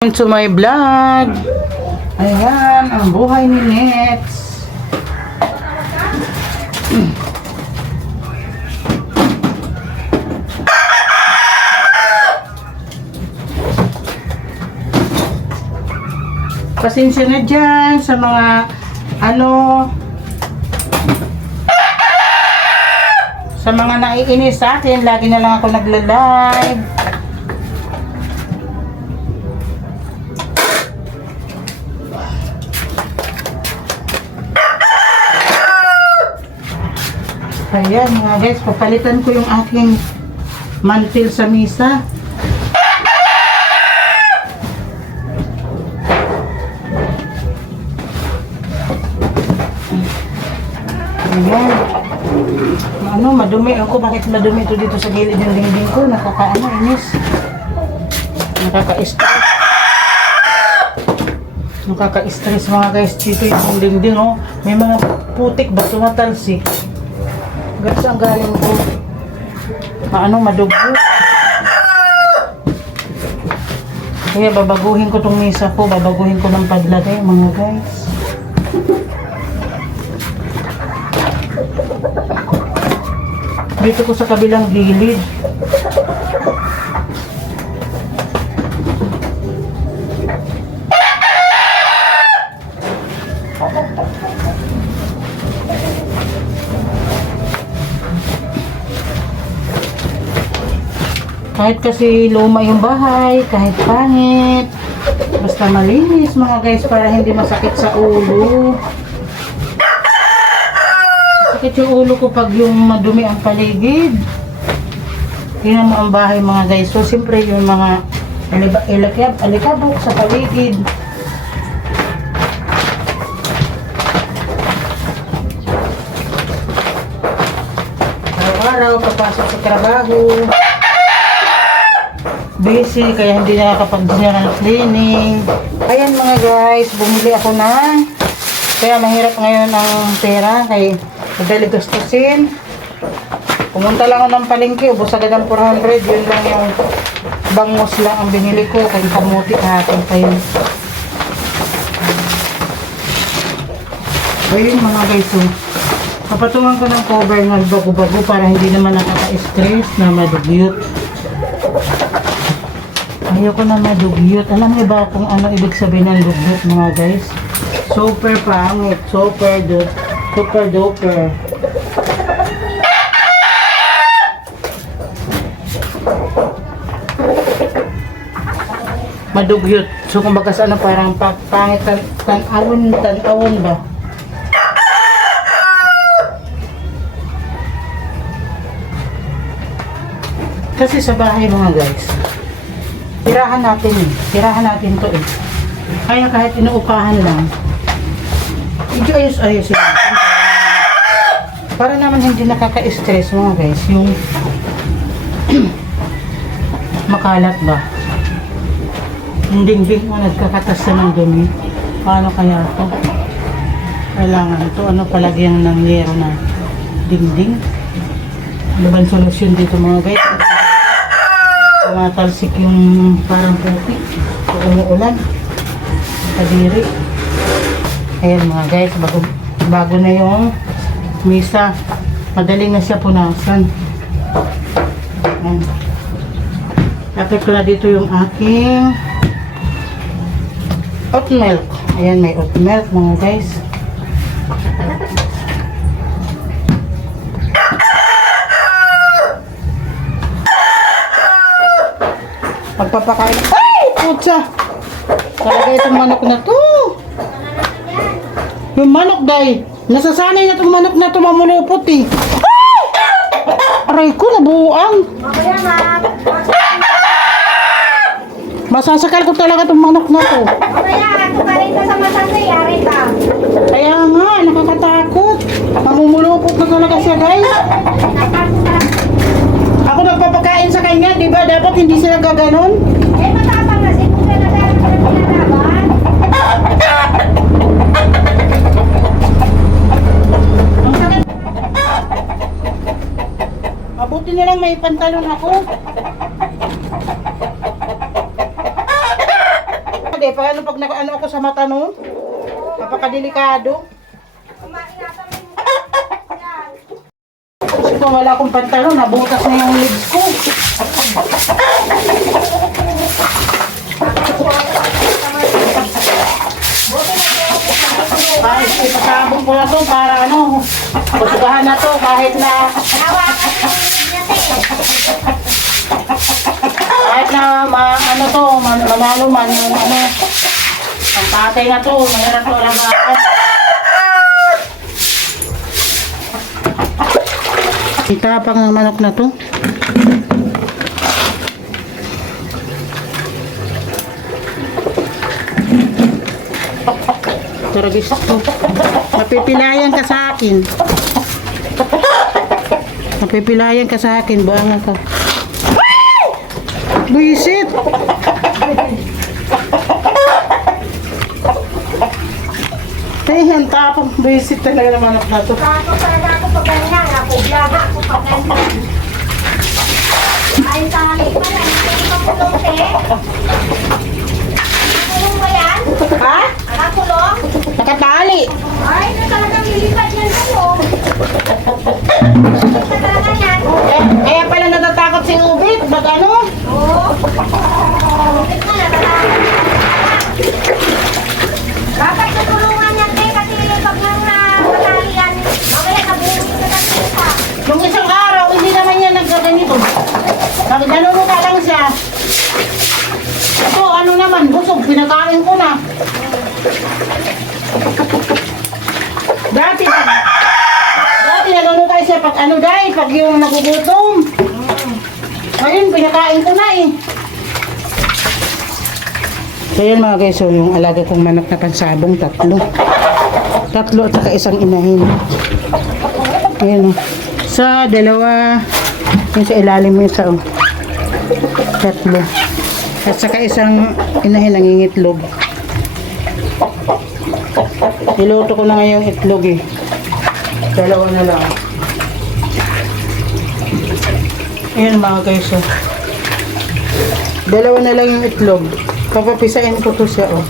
Welcome to my vlog. Ayan, ang buhay ni Nets. Pasensya na dyan sa mga ano sa mga naiinis sa akin, lagi na lang ako nagla-live. Ayan mga guys, papalitan ko yung aking mantil sa misa. Ayan. Ano, madumi ako. Bakit madumi ito dito sa gilid ng dingding ko? Nakakaano, inis. Nakaka-stress. Nakaka-stress mga guys. Dito yung dingding, oh. May mga putik ba tumatalsik? Gas ang galing ko. Paano madugo? Kaya babaguhin ko tong misa ko, babaguhin ko ng paglagay mga guys. Dito ko sa kabilang gilid. Kahit kasi luma yung bahay, kahit pangit, basta malinis mga guys para hindi masakit sa ulo. Sakit yung ulo ko pag yung madumi ang paligid. Tingnan mo ang bahay mga guys. So, siyempre yung mga alikab, alikabok sa paligid. Araw-araw, papasok sa trabaho. Busy, kaya hindi nakakapag-general cleaning. Ayan mga guys, bumili ako na. Kaya mahirap ngayon ang pera, kay madali gastusin. Pumunta lang ako ng palengke, ubos agad ang 400. Yun lang yung bangos lang ang binili ko. Kaya kamuti atin pa yun. Ayun mga guys, oh. Papatungan ko ng cover ng bago-bago para hindi naman nakaka-stress na madugyot. Ayoko na madugyot. Alam niyo ba kung ano ibig sabihin ng dugyot mga guys? Super pangit. Super du super duper. Madugyot. So kung bagas ano parang pa- pangit tan tanawon tanawon ba? Kasi sa bahay mga guys, tirahan natin eh. Tirahan natin to eh. Kaya kahit inuupahan lang, medyo ayos-ayos yun. Para naman hindi nakaka-stress mga guys, yung makalat ba? Yung dingding mo nagkakatas na ng dumi. Paano kaya to? Kailangan to, ano palagyan ng yero na dingding? Ano ba solusyon dito mga guys? Tumatalsik yung parang puti. Umuulan kadiri. Ayan mga guys bago, bago na yung misa. Madali na siya punasan. Ayan. Lapit ko na dito yung aking oat milk. Ayan may oat milk mga guys Magpapakain. Ay! Putsa! Talaga itong manok na to. Yung manok, day. Nasasanay na itong manok na to mamulupot eh. Ay! Aray ko, nabuang. Masasakal ko talaga itong manok na to. Kaya nga, nakakatakot. Mamumulupot na talaga siya, guys. Ako nagpapakain sa kanya, di ba? Dapat hindi sila gaganon. Eh, matapang kasi kung ka nagalit ka ng pinalaban. Mabuti na lang may pantalon ako. eh. Paano pag ano ako sa mata no? Napakadelikado. Kung wala akong pantalon, nabutas na yung legs ko. Ay, ipasabong ko na to para ano, pasugahan na to kahit na, kahit na ma, ano to, man, manalo man yung ano, ang tatay na to, mahirap to alagaan. Itapang ng manok na to. Turagis to. Mapipilayan ka sa akin. Mapipilayan ka sa akin. Buwangan ka. Buisit! Ay, ang tapang buisit talaga ng manok na to. Ako talaga ako pag ganyan. Ako vlog ako Allah'ım. Pinakain ko na. Dati, dati nanunukay siya pag ano dahil, pag yung nagugutom. Ngayon, pinakain ko na eh. So yun mga guys, so yung alaga kong manok na pansabong, tatlo. Tatlo at saka isang inahin. Ayan o. Sa dalawa, yung sa ilalim mo yung sa oh. tatlo. At saka isang inahin nangingitlog. Niluto ko na nga yung itlog eh. Dalawa na lang. Ayan mga guys oh. Dalawa na lang yung itlog. Papapisain ko to siya oh.